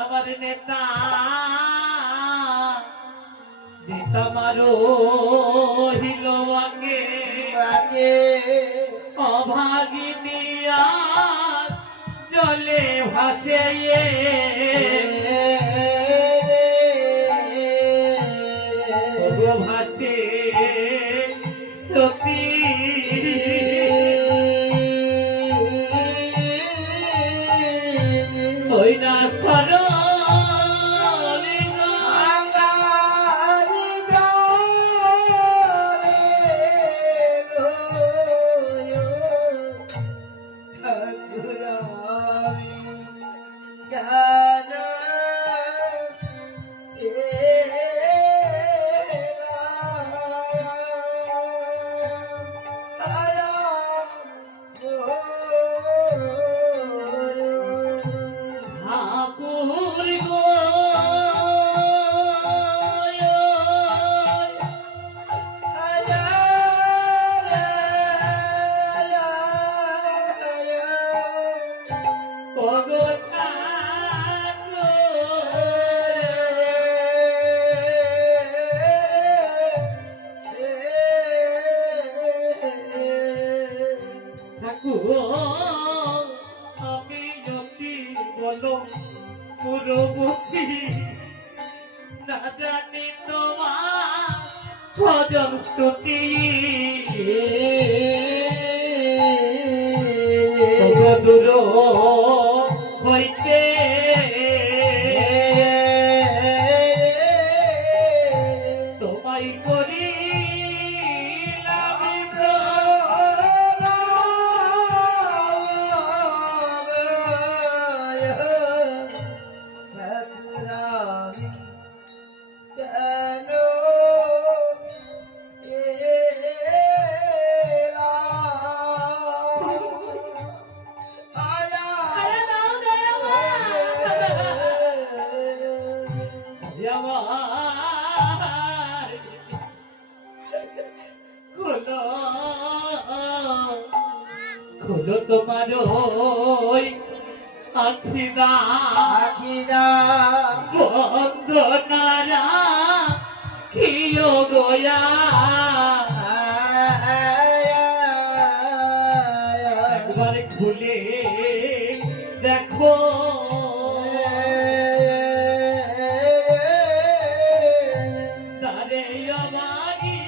আমার নেতা তোমারও হিল আগে অভাগিনিয়া জলে ভাসে ভাসে সতী ওই না সর আমি যদি বলো পুরবতী না জানি তোমার ভজন স্তুতি দূর হইতে তোমায় করি খোলো তোমার আখিরা বন্দনারা কিও গোয়া একবার খুলে দেখো তারে আমারি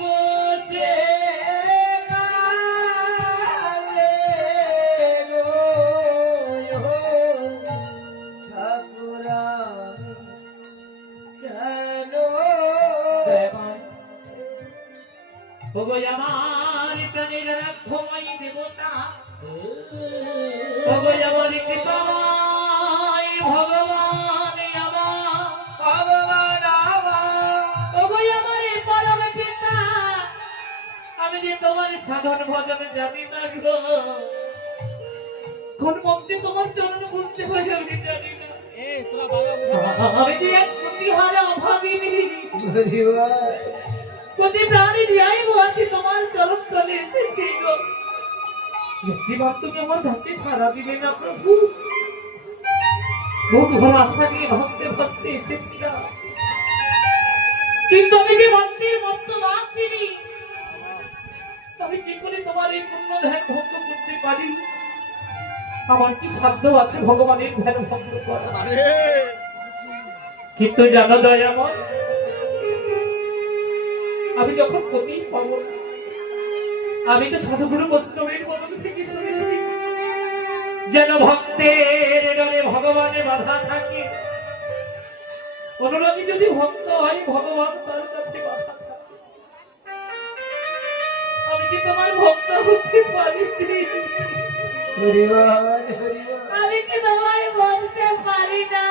বসে আমার প্রাণের রাক্ষমাই দেবতা আমার কৃপাই ভগবান আমার পরম পিতা আমি যে তোমার সাধন ভজনে জানি না গো কোন মন্ত্রে তোমার চরণ বুঝতে পারি আমি জানি না আমি যে এক প্রতিহারা অভাগিনী প্রতি প্রাণী দিয়াই বলছি তোমার চরণ তলে এসেছি গো একটিবার তুমি আমার ধাকে সারা দিলে না প্রভু বহু ঘর আশা নিয়ে ভাবতে ভাবতে এসেছিলাম কিন্তু আমি যে ভক্তির মত্ত বাসিনি আমি কি করে তোমার এই পূর্ণ ধ্যান ভঙ্গ করতে পারি আমার কি সাধ্য আছে ভগবানের ধ্যান ভঙ্গ করা কিন্তু জানো দয়াময় আমি যখন কবি পাবন আমি তো সাধুগুরু বৈষ্ণবের বদল থেকে শুনেছি যেন ভক্তের ডরে ভগবানের বাধা থাকে অনুরাগী যদি ভক্ত হয় ভগবান তার কাছে বাধা থাকে আমি কি তোমার ভক্ত হতে পারি আমি কি তোমায় বলতে পারি না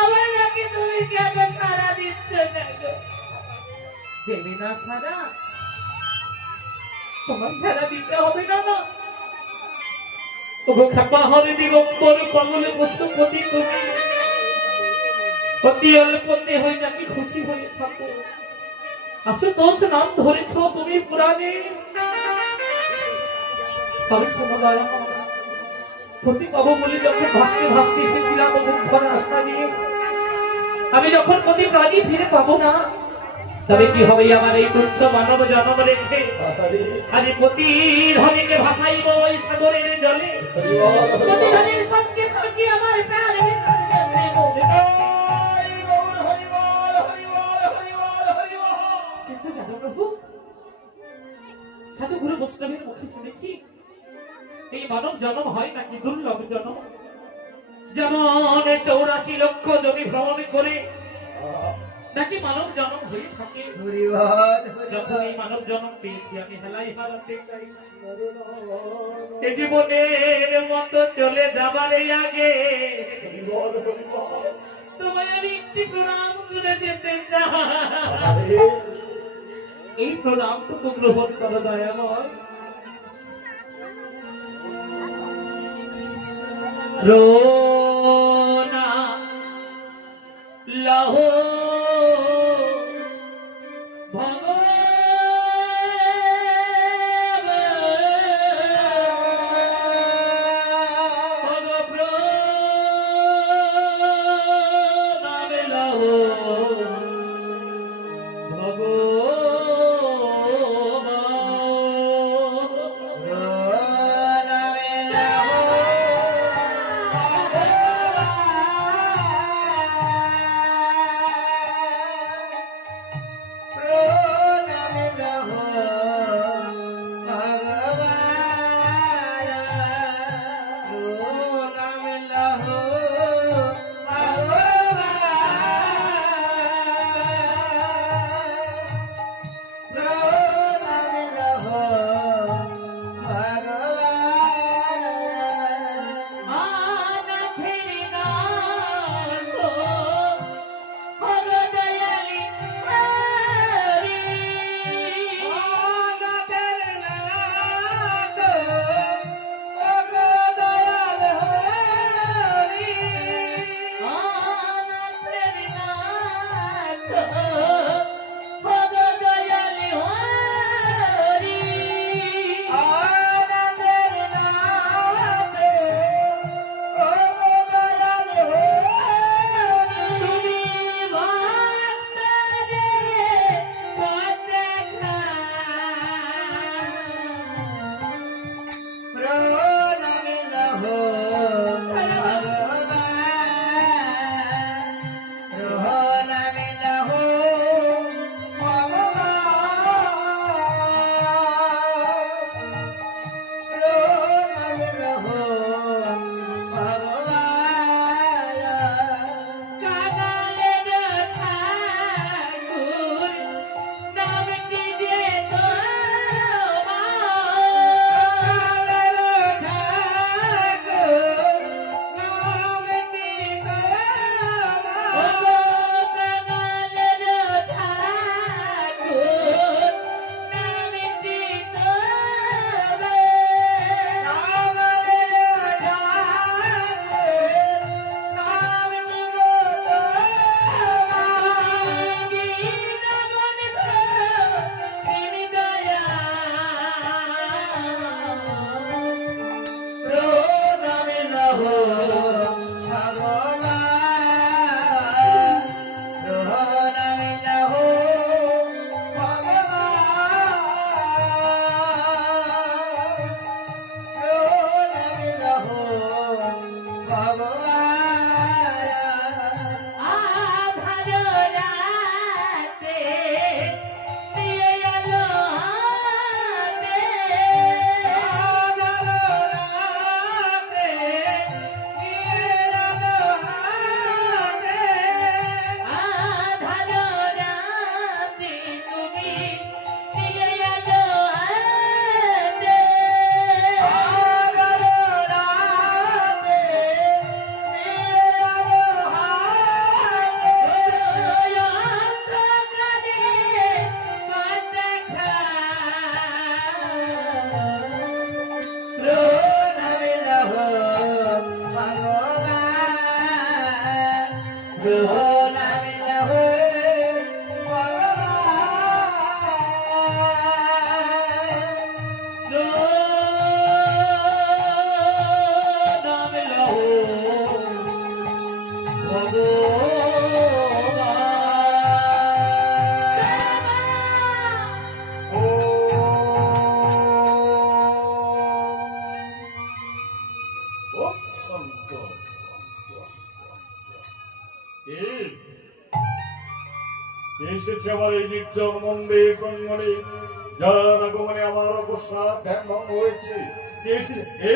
আমার নাকি তুমি কেন সারা দিচ্ছ না গো দেবে না সারা তোমার সারা দিতে হবে না না তবু খাপা হবে দিগম্বর পাগলে পশুপতি তুমি অতি অল্পতে হয়ে নাকি খুশি হয়ে থাকো আসো দোষ নাম ধরেছ তুমি পুরাণে তবে শোনো দয়া ক্ষতি পাবো বলে যখন ভাসতে ভাসতে এসেছিলাম তখন ঘর রাস্তা দিয়ে, আমি যখন প্রতি প্রাণী ফিরে পাবো না, তবে কি হবে আমার এই তুচ্ছ মানব জন্ম রেখে আজ প্রতি ধনীকে ভাসাইব ওই সাগরের জলে, প্রতি ধনীর সঙ্গে সঙ্গে আমার প্রাণ বিসর্জন দেব। কিন্তু জানো প্রভু, সাধু গুরু বৈষ্ণবের মুখে শুনেছি এই মানব জন্ম হয় নাকি দুর্লভ জন্ম, যেমন 84 লক্ষ জমি ভ্রমণ করে নাকি মানব জন্ম হয়ে থাকে। যখন এই মানব জন্ম পেয়েছি আমি হেলাই হারাতে চাই না। এ জীবনের মতো চলে যাবার আগে তোমায় আমি একটি প্রণাম করে যেতে চাই, এই প্রণামটুকু গ্রহণ করো দয়াময়। রোনা লহ এসেছে আমার এই নির্জন মন্দির প্রাঙ্গণে, যার আগমনে আমার অবসাদ ধ্যান ভঙ্গ হয়েছে। কে এসেছে?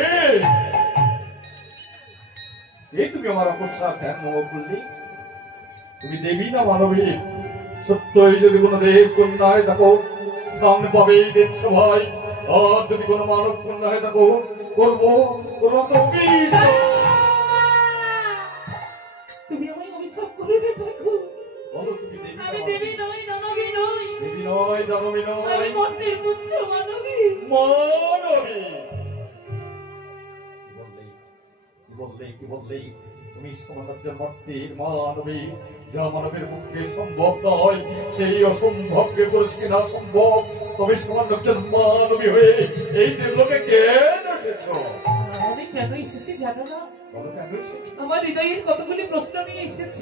এই তুমি আমার অবসাদ ধ্যান ভঙ্গ করলি? তুমি দেবী না মানবী? সত্যই যদি কোনো দেব কন্যা হয়ে থাকো, স্থান পাবে এই দেব সভায়। আর যদি কোনো মানব কন্যা হয়ে থাকো, করবো অভিশাপ। তুমি আমায় অভিশাপ করবে ঠাকুর। বলো তুমি দেবী না আমি মানবী? দেবী নই, দানবী নই, দেবী নয়, দানবী নয়, আমি মর্তের পুত্র মানবী। মানবী। কি বললে তুমি সমাজের মর্তের মানবী? যা মানবের পক্ষে সম্ভব নয়, সেই অসম্ভবকে করেছে কিনা সম্ভব। তবে সমাজের মানবী হয়ে এই দেবলোকে কেন এসেছো? আমি কেন এসেছি জানো না? বলো কেন এসেছো? আমার হৃদয়ের কতগুলি প্রশ্ন নিয়ে এসেছি।